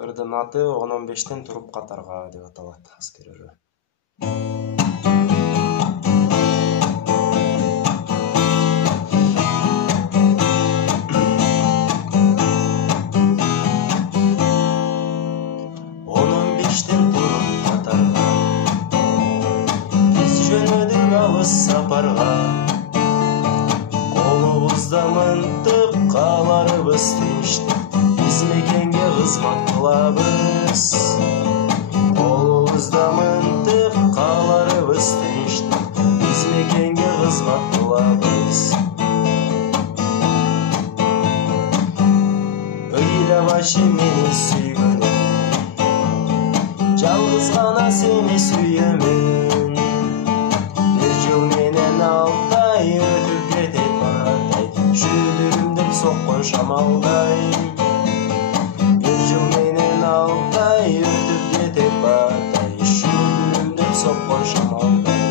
Ырдын аты 10-15-тен туруп катарга деп аталат аскер ыры. Сапарга колубузда мынтык каларыбыз тынчтык, биз мекенге кызмат кылабыз. Колубузда мынтык каларыбыз тынчтык, биз мекенге кызмат кылабыз. Ыйлабашы мени сүйгөнүм, жалгыз гана сени сүйөмүн. Өтүп кетет баратай, жүрүмдүн соккон шамалдай. Бир жыл менен алтай, өтүп кетет баратай, жүрүмдүн соккон шамалдай.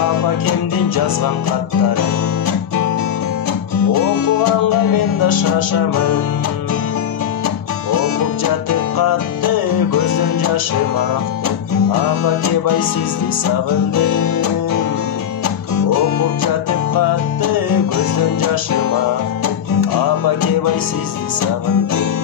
Апакемдин жазган каттары окуганга мен да шашамын. Окуп жатып катты, көздөн жашым акты. Апакебай сизди сагындым. Окуп жатып катты, көздөн жашым акты. Апакебай сизди сагындым.